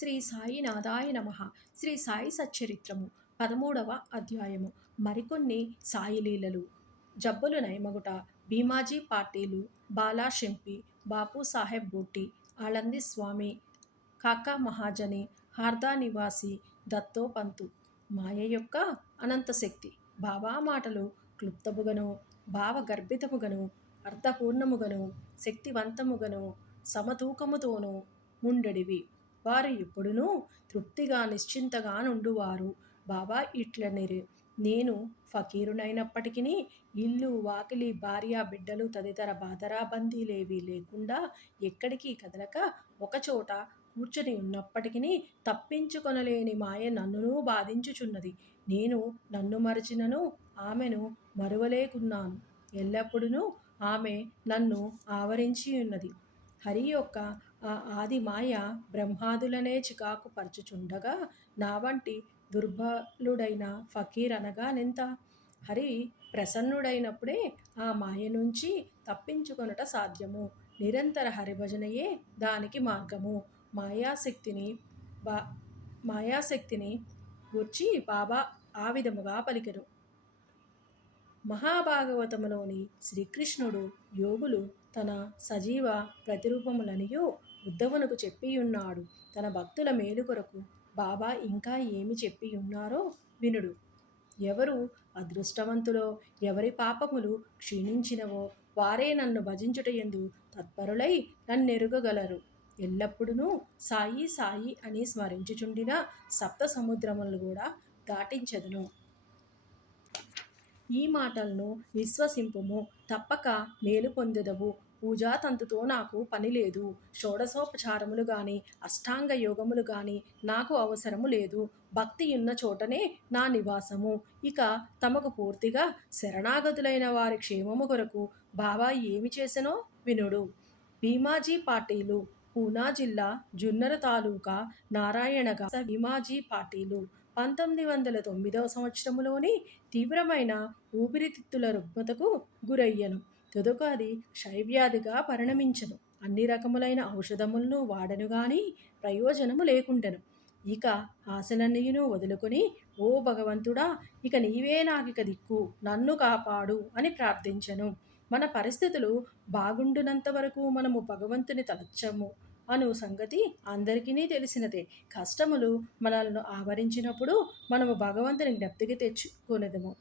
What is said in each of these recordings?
శ్రీ సాయినాథాయ నమః. శ్రీ సాయి సచ్చరిత్రము 13వ అధ్యాయము. మరికొన్ని సాయి లీలలు. జబ్బులు నయమగుట. భీమాజీ పాటీలు, బాలా షెంపి, బాపు సాహెబ్ బూటి, ఆళంది స్వామి, కాకా మహాజని, హార్దా నివాసి, దత్తోపంతు. మాయ యొక్క అనంత శక్తి. బాబా మాటలు క్లుప్తముగను, భావగర్భితముగను, అర్థపూర్ణముగను, శక్తివంతముగను, సమతూకముతోనూ ఉండెడివి. వారు ఎప్పుడునూ తృప్తిగా నిశ్చింతగా నుండువారు. బాబా ఇట్లనిరి, నేను ఫకీరునైనప్పటికీ ఇల్లు వాకిలి భార్య బిడ్డలు తదితర బాధరాబందీలేవీ లేకుండా ఎక్కడికి కదలక ఒకచోట కూర్చుని ఉన్నప్పటికీ తప్పించుకొనలేని మాయ నన్నును బాధించుచున్నది. నేను నన్ను మరచినను ఆమెను మరువలేకున్నాను. ఎల్లప్పుడూ ఆమె నన్ను ఆవరించి ఉన్నది. హరి యొక్క ఆ ఆది మాయ బ్రహ్మాదులనే చికాకు పరచుచుండగా నా వంటి దుర్బలుడైన ఫకీర్ అనగానెంత? హరి ప్రసన్నుడైనప్పుడే ఆ మాయ నుంచి తప్పించుకొనుట సాధ్యము. నిరంతర హరిభజనయే దానికి మార్గము. మాయాశక్తిని బా మాయాశక్తిని గూర్చి బాబా ఆ విధముగా పలికెను. మహాభాగవతములోని శ్రీకృష్ణుడు యోగులు తన సజీవ ప్రతిరూపములనియు ఉద్ధవునకు చెప్పియున్నాడు. తన భక్తుల మేలు కొరకు బాబా ఇంకా ఏమి చెప్పియున్నారో వినుడు. ఎవరు అదృష్టవంతులో, ఎవరి పాపములు క్షీణించినవో వారే నన్ను భజించుటయందు తత్పరులై నన్నెరుగగలరు. ఎల్లప్పుడూ సాయి సాయి అని స్మరించుచుండిన సప్త సముద్రములను కూడా దాటించెదను. ఈ మాటలను విశ్వసింపుము, తప్పక మేలు పొందెదవు. పూజాతంతుతో నాకు పనిలేదు. షోడశోపచారములు గాని అష్టాంగ యోగములు గాని నాకు అవసరము లేదు. భక్తి ఉన్న చోటనే నా నివాసము. ఇక తమకు పూర్తిగా శరణాగతులైన వారి క్షేమము కొరకు బాబా ఏమి చేసెనో వినుడు. భీమాజీ పాటీలు, పూనా జిల్లా జున్నర తాలూకా నారాయణగా భీమాజీ పాటీలు 1909 సంవత్సరములోని తీవ్రమైన ఊపిరితిత్తుల రుగ్మతకు గురయ్యను. తుదకు అది క్షయవ్యాధిగా పరిణమించెను. అన్ని రకములైన ఔషధములను వాడను గాని ప్రయోజనము లేకుండెను. ఇక ఆశలన్నీయును వదులుకొని, ఓ భగవంతుడా, ఇక నీవే నాకిక దిక్కు, నన్ను కాపాడు అని ప్రార్థించెను. మన పరిస్థితులు బాగుండునంత వరకు మనము భగవంతుని తలచము అను సంగతి అందరికీ తెలిసినదే. కష్టములు మనల్ని ఆవరించినప్పుడు మనము భగవంతుని జ్ఞప్తికి తెచ్చుకొనెదము.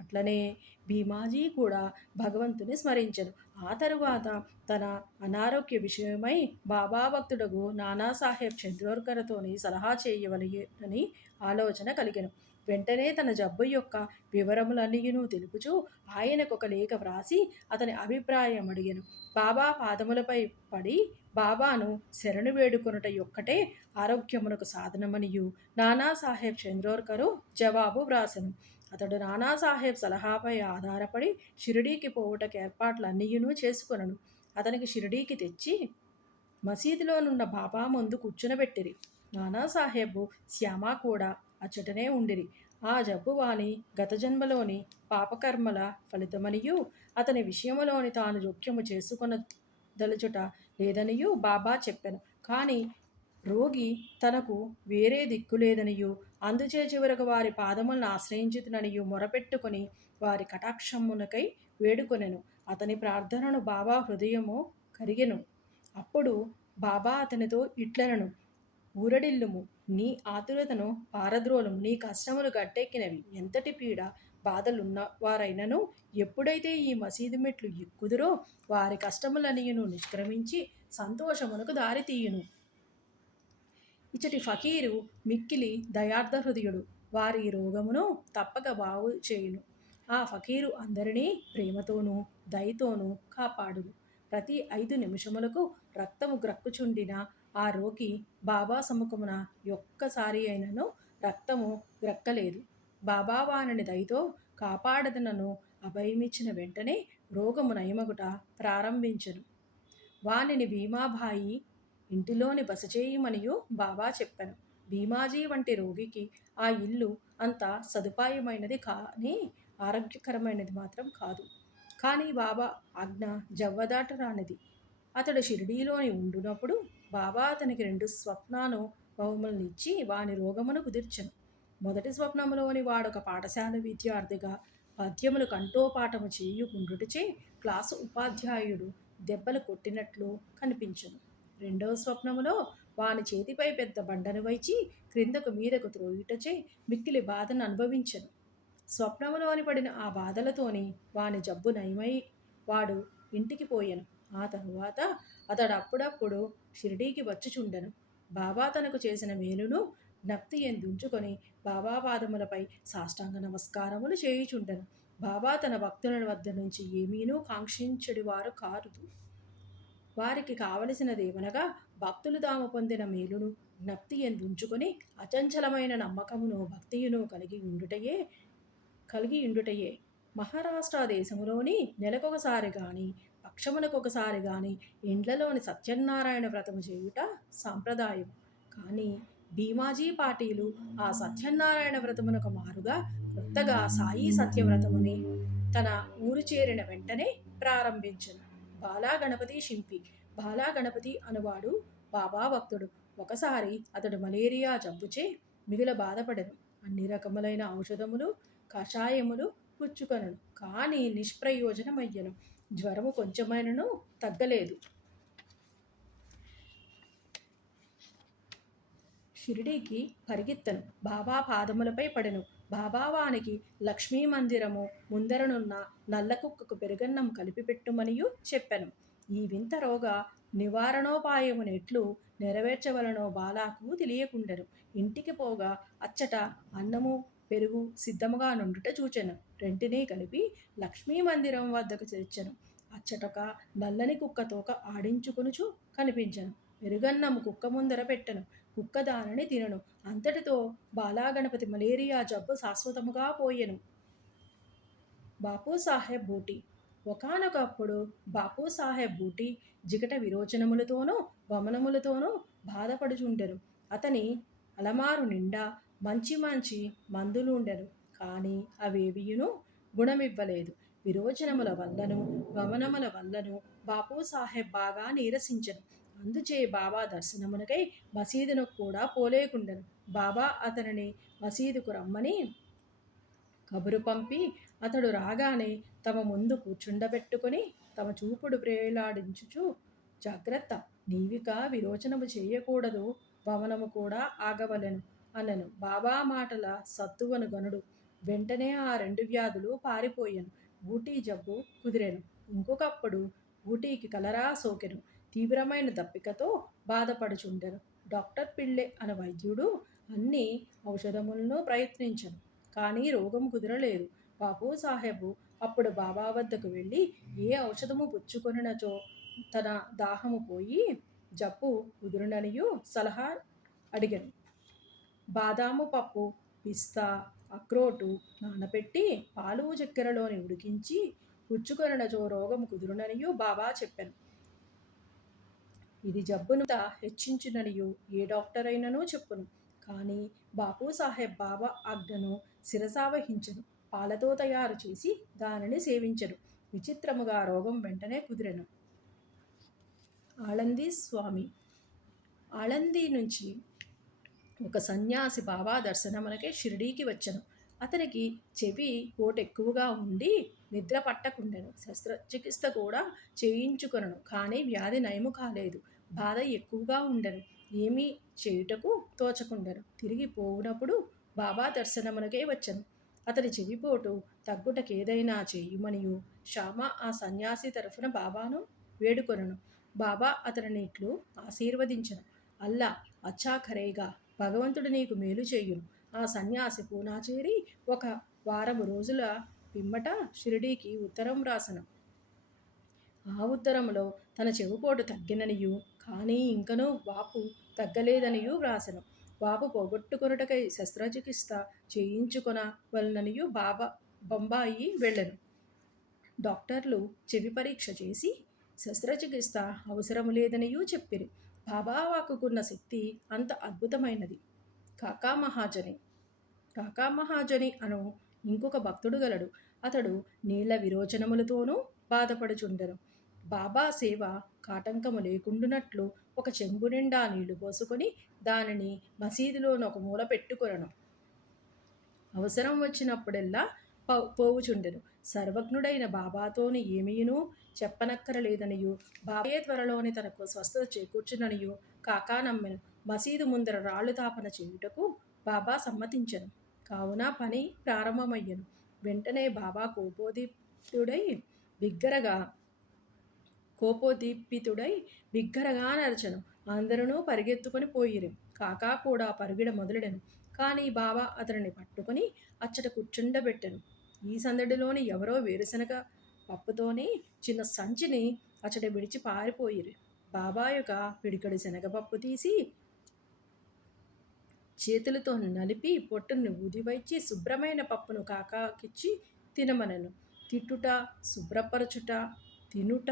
అట్లనే భీమాజీ కూడా భగవంతుని స్మరించెను. ఆ తరువాత తన అనారోగ్య విషయమై బాబా భక్తుడగు నానాసాహెబ్ చంద్రోర్కర్తోని సలహా చేయవలెనని ఆలోచన కలిగెను. వెంటనే తన జబ్బు యొక్క వివరములన్నీయును తెలుపుచూ ఆయనకొక లేఖ వ్రాసి అతని అభిప్రాయం అడిగెను. బాబా పాదములపై పడి బాబాను శరణు వేడుకొనుట యొక్కటే ఆరోగ్యమునకు సాధనమనియు నానాసాహెబ్ చంద్రోర్కరు జవాబు వ్రాసెను. అతడు నానాసాహెబ్ సలహాపై ఆధారపడి షిరిడీకి పోవుటకు ఏర్పాట్లన్నీయును చేసుకొనెను. అతనికి షిరిడీకి తెచ్చి మసీదులోనున్న బాబా ముందు కూర్చునబెట్టిరి. నానాసాహెబ్ శ్యామ కూడా అచ్చటనే ఉండిరి. ఆ జబ్బు వాని గత జన్మలోని పాపకర్మల ఫలితమనియు అతని విషయములోని తాను జోక్యము చేసుకొనదలుచుట లేదనియు బాబా చెప్పెను. కానీ రోగి తనకు వేరే దిక్కులేదనియు అందుచే చివరకు వారి పాదములను ఆశ్రయించుతుననియు మొరపెట్టుకొని వారి కటాక్షమునకై వేడుకొనెను. అతని ప్రార్థనను బాబా హృదయము కరిగెను. అప్పుడు బాబా అతనితో ఇట్లనెను, ఊరడిల్లుము, నీ ఆతురతను పారద్రోలుము, నీ కష్టములు గట్టెక్కినవి. ఎంతటి పీడ బాధలున్న వారైనను ఎప్పుడైతే ఈ మసీదు మెట్లు ఎక్కుదురో వారి కష్టములనియును నిష్క్రమించి సంతోషమునకు దారితీయును. ఇచ్చటి ఫకీరు మిక్కిలి దయార్థ హృదయుడు. వారి రోగమును తప్పక బాగు చేయును. ఆ ఫకీరు అందరినీ ప్రేమతోనూ దయతోనూ కాపాడును. ప్రతి 5 నిమిషములకు రక్తము గ్రక్కుచుండిన ఆ రోగి బాబా సముఖమున ఒక్కసారి అయినను రక్తము గ్రక్కలేదు. బాబా వానిని దయతో కాపాడదనను అభయమిచ్చిన వెంటనే రోగము నయమగుట ప్రారంభించెను. వానిని భీమాబాయి ఇంటిలోని బస చేయమనియు బాబా చెప్పెను. భీమాజీ వంటి రోగికి ఆ ఇల్లు అంత సదుపాయమైనది కానీ ఆరోగ్యకరమైనది మాత్రం కాదు. కానీ బాబా ఆజ్ఞ జవ్వదాటరానిది. అతడు షిరిడీలోని ఉండునప్పుడు బాబా అతనికి 2 స్వప్నాను బహుమలనిచ్చి వాని రోగమును కుదిర్చెను. మొదటి స్వప్నములోని వాడొక పాఠశాల విద్యార్థిగా పద్యములు కంఠోపాఠము చేయుకుండుటచే క్లాసు ఉపాధ్యాయుడు దెబ్బలు కొట్టినట్లు కనిపించును. రెండవ స్వప్నములో వాని చేతిపై పెద్ద బండను వైచి క్రిందకు మీదకు త్రోయుటచే మిక్కిలి బాధను అనుభవించెను. స్వప్నములోని పడిన ఆ బాధలతోని వాని జబ్బు నయమై వాడు ఇంటికి పోయెను. ఆ తరువాత అతడు అప్పుడప్పుడు షిరిడీకి వచ్చుచుండెను. బాబా తనకు చేసిన మేలును జ్ఞప్తి ఎందుంచుకొని బాబా పాదములపై సాష్టాంగ నమస్కారములు చేయుచుండెను. బాబా తన భక్తుల వద్ద నుంచి ఏమీనూ కాంక్షించడివారు కారుదు. వారికి కావలసినదేమనగా భక్తులు తాము పొందిన మేలును జ్ఞప్తి ఎందుంచుకొని అచంచలమైన నమ్మకమును భక్తియును కలిగి ఉండుటయే. మహారాష్ట్ర దేశములోని నెలకొకసారి గాని పక్షమునకొకసారి గాని ఇండ్లలోని సత్యనారాయణ వ్రతము చేయుట సాంప్రదాయం. కానీ భీమాజీ పాటీలు ఆ సత్యనారాయణ వ్రతమునకు మారుగా కొత్తగా సాయి సత్యవ్రతముని తన ఊరు చేరిన వెంటనే ప్రారంభించను. బాలాగణపతి శింపి. బాలాగణపతి అనువాడు బాబా భక్తుడు. ఒకసారి అతడు మలేరియా జబ్బుచే మిగుల బాధపడెను. అన్ని రకములైన ఔషధములు కషాయములు పుచ్చుకొనను, కానీ నిష్ప్రయోజనమయ్యను. జ్వరము కొంచెమైనను తగ్గలేదు. షిరిడీకి పరిగెత్తను. బాబా పాదములపై పడెను. బాబా వానికి లక్ష్మీ మందిరము ముందరనున్న నల్ల కుక్కకు పెరుగన్నం కలిపి పెట్టుమనియు చెప్పెను. ఈ వింత రోగ నివారణోపాయమును ఎట్లు నెరవేర్చవలనో బాలాకు తెలియకుండెను. ఇంటికి పోగా అచ్చట అన్నము పెరుగు సిద్ధముగా నుండుట చూచెను. రెంటినీ కలిపి లక్ష్మీ మందిరం వద్దకు తెచ్చెను. అచ్చటొక నల్లని కుక్క తోక ఆడించుకొనుచు కనిపించెను. పెరుగన్నము కుక్క ముందర పెట్టెను. కుక్క దానిని తినను. అంతటితో బాలాగణపతి మలేరియా జబ్బు శాశ్వతముగా పోయెను. బాపూసాహెబ్ బూటీ. ఒకానొకప్పుడు బాపూసాహెబ్ బూటీ జిగట విరోచనములతోనూ వమనములతోనూ బాధపడుచుండెను. అతని అలమారు నిండా మంచి మంచి మందులుండెను. కానీ అవేవియును గుణమివ్వలేదు. విరోచనముల వల్లను వమనముల వల్లను బాపూసాహెబ్ బాగా నీరసించెను. అందుచే బాబా దర్శనమునకై మసీదునకు కూడా పోలేకుండెను. బాబా అతనిని మసీదుకు రమ్మని కబురు పంపి అతడు రాగానే తమ ముందు కూర్చుండబెట్టుకొని తమ చూపుడు ప్రేలాడించుచు, జాగ్రత్త, నీవిక విరోచనము చేయకూడదు, వమనము కూడా ఆగవలెను అనెను. బాబా మాటల సత్తువను గనుడు. వెంటనే ఆ రెండు వ్యాధులు పారిపోయెను. బూటీ జబ్బు కుదిరెను. ఇంకొకప్పుడు బూటీకి కలరా సోకెను. తీవ్రమైన దప్పికతో బాధపడుచుండెను. డాక్టర్ పిళ్ళె అనే వైద్యుడు అన్ని ఔషధములను ప్రయత్నించెను. కానీ రోగం కుదరలేదు. బాపూ సాహెబు అప్పుడు బాబా వద్దకు వెళ్ళి ఏ ఔషధము పుచ్చుకొనినచో తన దాహము పోయి జబ్బు కుదురుననియు సలహా అడిగాను. బాదాము పప్పు, పిస్తా, అక్రోటు నానబెట్టి పాలు చక్కెరలోని ఉడికించి పుచ్చుకొనినచో రోగము కుదురుననియు బాబా చెప్పాను. ఇది జబ్బును హెచ్చించుననియు ఏ డాక్టర్ అయినను చెప్పును. కానీ బాపూ సాహెబ్ బాబా ఆజ్ఞను శిరసావహించను. పాలతో తయారు చేసి దానిని సేవించను. విచిత్రముగా రోగం వెంటనే కుదిరెను. ఆళందీ స్వామి. ఆళందీ నుంచి ఒక సన్యాసి బాబా దర్శనమునకే షిరిడీకి వచ్చెను. అతనికి చెవి పోటెక్కువగా ఉండి నిద్ర పట్టకుండెను. శస్త్రచికిత్స కూడా చేయించుకొనను, కానీ వ్యాధి నయము కాలేదు. బాధ ఎక్కువగా ఉండెను. ఏమీ చేయుటకు తోచకుండెను. తిరిగి పోవునప్పుడు బాబా దర్శనమునకే వచ్చెను. అతని చెవిపోటు తగ్గుటకేదైనా చేయుమనియు శ్యామ ఆ సన్యాసి తరఫున బాబాను వేడుకొనను. బాబా అతనిని ఇట్లు ఆశీర్వదించెను. అల్లా అచ్చా ఖరేగా, భగవంతుడు నీకు మేలు చేయును. ఆ సన్యాసి పూనా చేరి ఒక వారము రోజుల పిమ్మట షిరిడీకి ఉత్తరం రాసెను. ఆ ఉత్తరములో తన చెవిపోటు తగ్గిననియు, కానీ ఇంకనూ వాపు తగ్గలేదనియు వ్రాసెను. వాపు పోగొట్టుకొనుటకై శస్త్రచికిత్స చేయించుకొన వలననియు బాబా బొంబాయి వెళ్ళెను. డాక్టర్లు చెవి పరీక్ష చేసి శస్త్రచికిత్స అవసరము లేదనియూ చెప్పిరి. బాబా వాక్కుకున్న శక్తి అంత అద్భుతమైనది. కాకా మహాజని. కాకా మహాజని అను ఇంకొక భక్తుడు గలడు. అతడు నీళ్ల విరోచనములతోనూ బాధపడుచుండెను. బాబా సేవ కాటంకము లేకుండునట్లు ఒక చెంబు నిండా నీళ్లు పోసుకొని దానిని మసీదులోని ఒక మూల పెట్టుకొనను. అవసరం వచ్చినప్పుడెల్లా పోవుచుండెను. సర్వజ్ఞుడైన బాబాతోని ఏమీయును చెప్పనక్కరలేదనియు, బాబాయే త్వరలోనే తనకు స్వస్థత చేకూర్చుననియు కాకా నమ్మెను. మసీదు ముందర రాళ్ళు తాపన చేయుటకు బాబా సమ్మతించెను. కావున పని ప్రారంభమయ్యెను. వెంటనే బాబా కోపోద్దీపితుడై బిగ్గరగా నరచెను. అందరూ పరిగెత్తుకొని పోయిరి. కాకా కూడా పరుగిడ మొదలెడెను. కానీ బాబా అతనిని పట్టుకొని అచ్చట కూర్చుండబెట్టెను. ఈ సందడిలోని ఎవరో వేరుశనగ పప్పుతోని చిన్న సంచిని అచ్చట విడిచి పారిపోయిరి. బాబా యొక్క పిడికడు శనగపప్పు తీసి చేతులతో నలిపి పొట్టును ఊదివైచి శుభ్రమైన పప్పును కాకాకిచ్చి తినమనెను. తిట్టుట, శుభ్రపరచుట, తినుట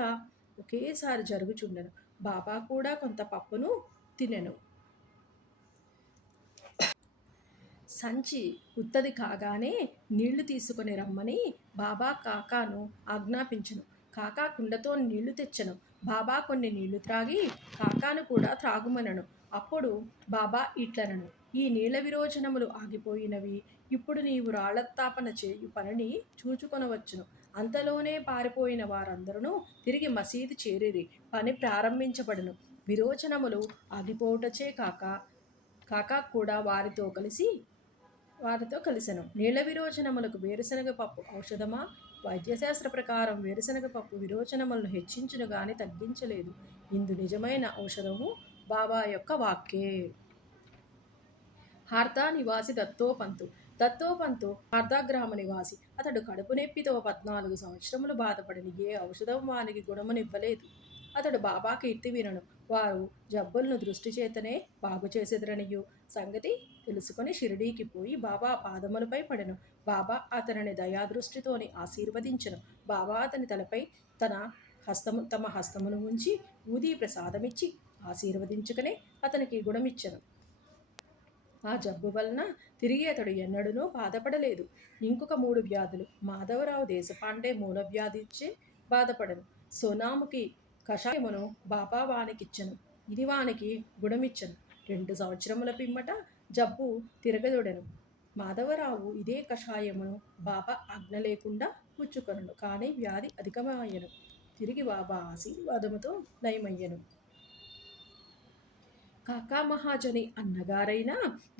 ఒకేసారి జరుగుచుండెను. బాబా కూడా కొంత పప్పును తినెను. సంచి ఉత్తది కాగానే నీళ్లు తీసుకొని రమ్మని బాబా కాకాను ఆజ్ఞాపించెను. కాకా కుండతో నీళ్లు తెచ్చెను. బాబా కొన్ని నీళ్లు త్రాగి కాకాను కూడా త్రాగుమనెను. అప్పుడు బాబా ఇట్లనెను, ఈ నీళ్ల విరోచనములు ఆగిపోయినవి. ఇప్పుడు నీవు రాళ్లతాపన చేయు పనిని చూచుకొనవచ్చును. అంతలోనే పారిపోయిన వారందరూ తిరిగి మసీదు చేరిరి. పని ప్రారంభించబడెను. విరోచనములు ఆగిపోవుటచే కాకా కూడా వారితో కలిసెను. నీళ్ల విరోచనములకు వేరుశనగ పప్పు ఔషధమా? వైద్యశాస్త్ర ప్రకారం వేరుశనగ పప్పు విరోచనములను హెచ్చించును గాని తగ్గించలేదు. ఇందు నిజమైన ఔషధము బాబా యొక్క వాక్కే. హార్దా నివాసి దత్తోపంతు. దత్తోపంతు హార్దా గ్రామ నివాసి. అతడు కడుపు నొప్పితో 14 సంవత్సరములు బాధపడిన ఏ ఔషధం వానికి గుణమునివ్వలేదు. అతడు బాబా కీర్తి వినను. వారు జబ్బులను దృష్టి చేతనే బాగు చేసెదరనియు సంగతి తెలుసుకొని షిరిడీకి పోయి బాబా పాదములపై పడెను. బాబా అతనిని దయాదృష్టితోని ఆశీర్వదించెను. బాబా అతని తలపై తమ హస్తమును ఉంచి ఊది ప్రసాదమిచ్చి ఆశీర్వదించుకనే అతనికి గుణమిచ్చెను. ఆ జబ్బు వలన తిరిగి అతడు ఎన్నడూనూ బాధపడలేదు. ఇంకొక 3 వ్యాధులు. మాధవరావు దేశపాండే మూలవ్యాధిచే బాధపడెను. సోనాముఖి కషాయమును బాబా వానికిచ్చెను. ఇది వానికి గుణమిచ్చెను. 2 సంవత్సరముల పిమ్మట జబ్బు తిరగదొడెను. మాధవరావు ఇదే కషాయమును బాబా ఆజ్ఞ లేకుండా పుచ్చుకొనెను. కానీ వ్యాధి అధికమయ్యెను. తిరిగి బాబా ఆశీర్వాదముతో నయమయ్యెను. కాకా మహాజని అన్నగారైన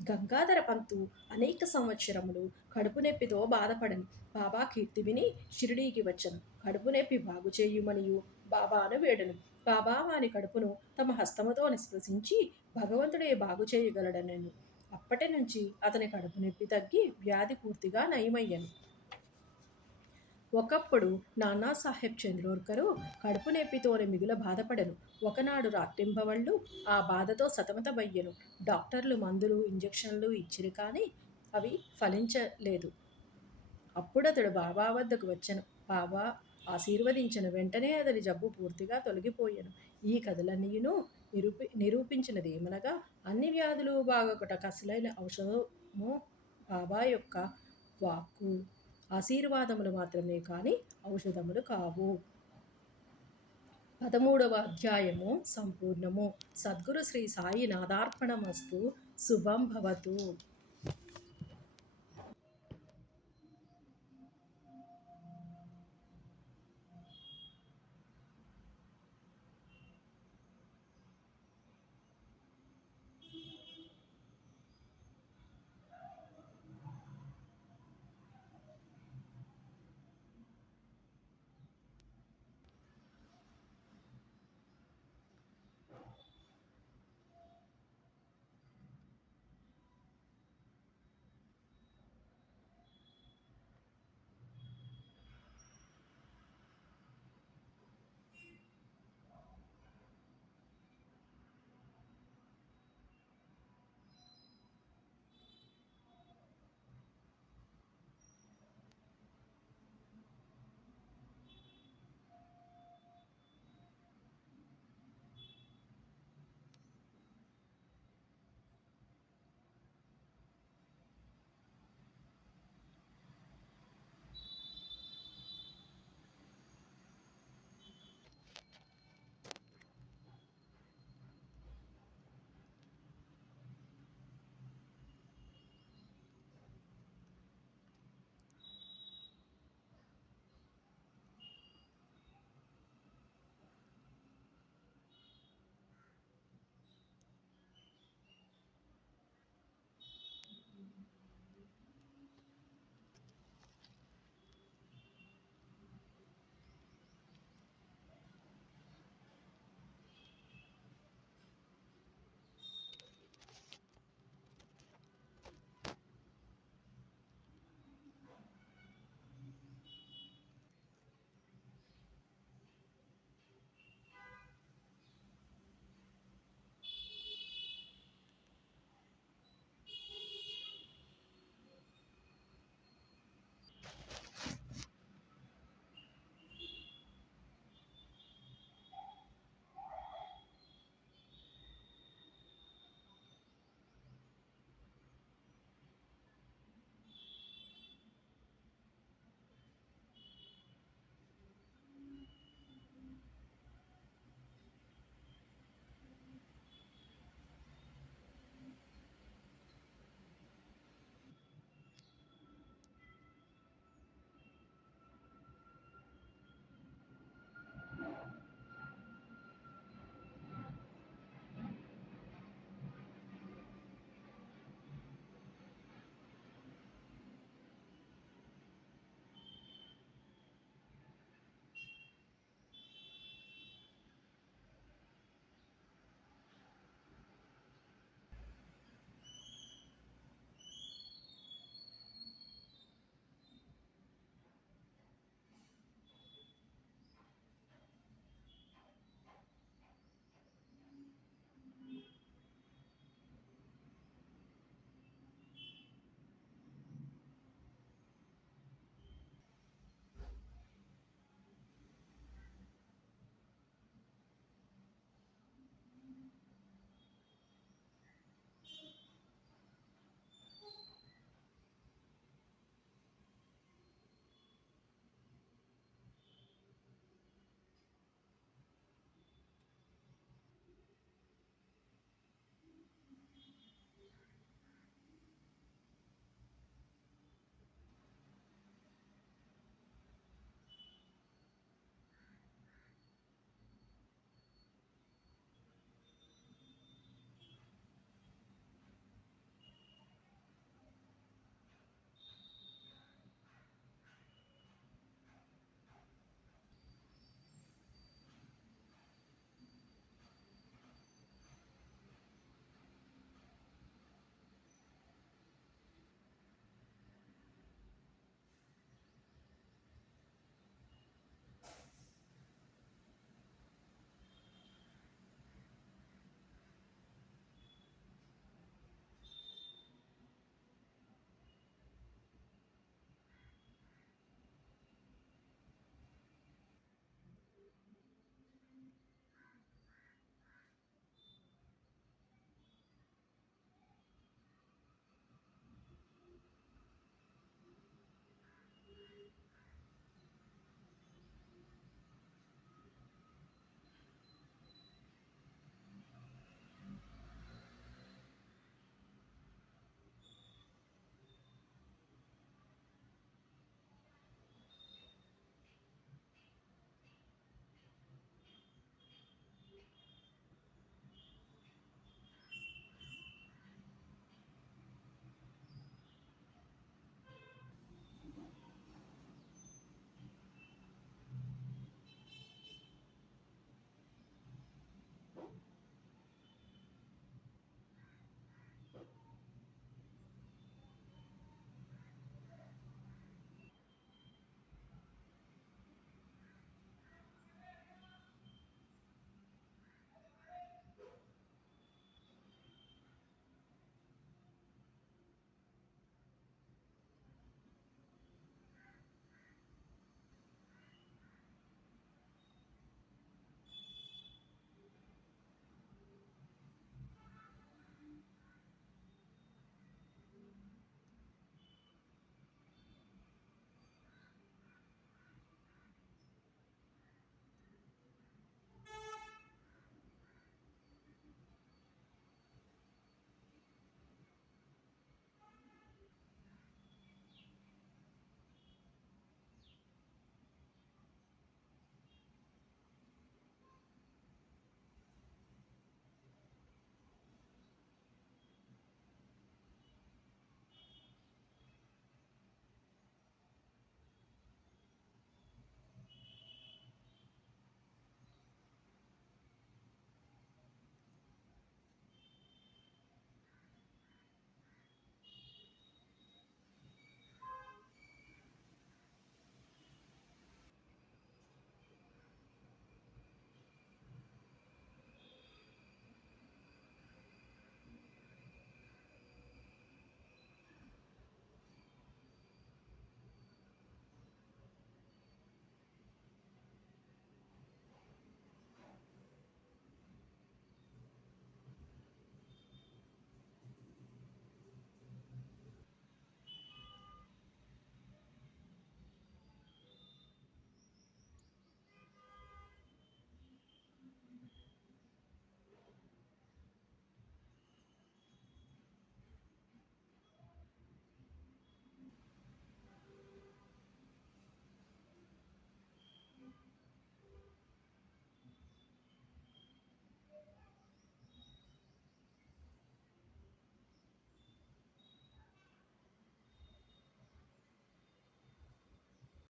గంగాధర పంతు అనేక సంవత్సరములు కడుపు నొప్పితో బాధపడెను. బాబా కీర్తి విని షిరిడీకి వచ్చెను. కడుపు నొప్పి బాగు చేయుమనియు బాబాను వేడెను. బాబా వాని కడుపును తమ హస్తముతో స్పృశించి భగవంతుడే బాగు చేయగలడనెను. అప్పటి నుంచి అతని కడుపు నొప్పి తగ్గి వ్యాధి పూర్తిగా నయమయ్యెను. ఒకప్పుడు నానాసాహెబ్ చంద్రోర్కరు కడుపు నొప్పితోనే మిగుల బాధపడెను. ఒకనాడు రాత్రింబవళ్ళు ఆ బాధతో సతమతమయ్యెను. డాక్టర్లు మందులు, ఇంజెక్షన్లు ఇచ్చిరి కానీ అవి ఫలించలేదు. అప్పుడతడు బాబా వద్దకు వచ్చెను. బాబా ఆశీర్వదించెను. వెంటనే అతని జబ్బు పూర్తిగా తొలగిపోయెను. ఈ కథలన్నీయును నిరూపించినదేమనగా అన్ని వ్యాధులు బాగొకటకు అసలైన ఔషధము బాబా యొక్క వాక్కు. ఆశీర్వాదములు మాత్రమే కానీ ఔషధములు కావు. 13వ అధ్యాయము సంపూర్ణము. సద్గురు శ్రీ సాయి నాథార్పణమస్తు. శుభం భవతు.